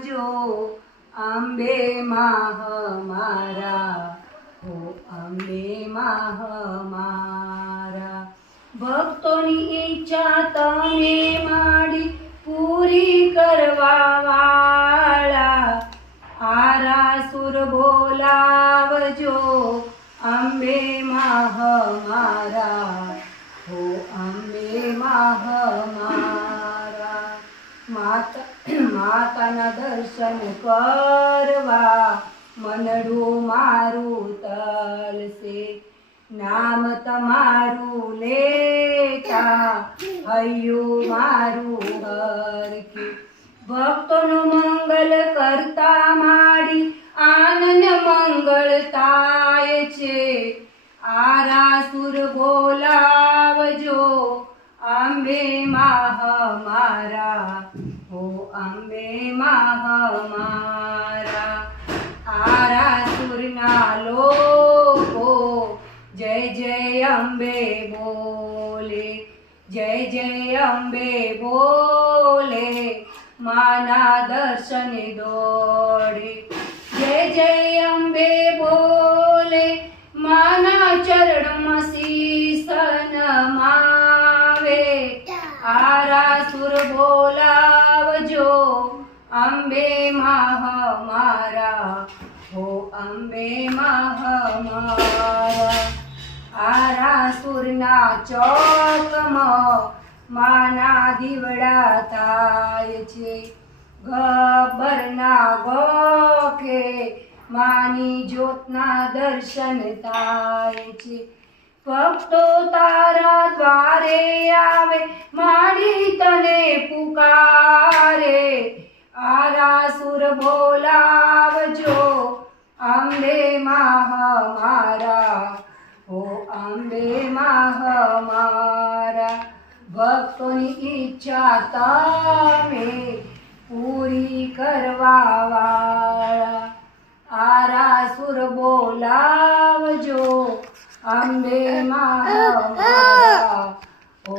બોલાવજો અંબે માં અમારા, હો અંબે માં અમારા. ભક્તોની ઈચ્છા તમે માડી પૂરી કરવા વાળા, આરાસુર બોલાવજો અંબે માં અમારા, હો અંબે માં અમારા. માતાના દર્શન કરવા મનડું મારું તલસે, નામ તમારું લેતા હૈયું મારું હરખે. ભક્તોનું મંગલ કરતા માડી આનંદ મંગળ થાય છે, આરાસુર બોલાવજો અંબે માં અમારા, હો અંબે માં અમારા. આરાસુરના લોકો જય જય અંબે બોલે, જય જય અંબે બોલે, માના દર્શન દોડે. જય જય અંબે બોલે, માના ચરણમાં શીશ નમાવે. આરાસુર બોલાવજો અંબે માં અમારા, હો અંબે માં અમારા. આરાસુરના ચોકમાં માના દીવડા થાય છે, ગબ્બરના ગોખે માની જ્યોતના દર્શન થાય છે. ભક્તો તારા દ્વારે આવે માડી તને પુકારે, આરાસુર બોલાવજો અંબે માં અમારા, હો અંબે માં અમારા. ભક્તોની ઈચ્છા તમે પૂરી કરવા વાળા, આરાસુર બોલાવજો અંબે માં અમારા, હો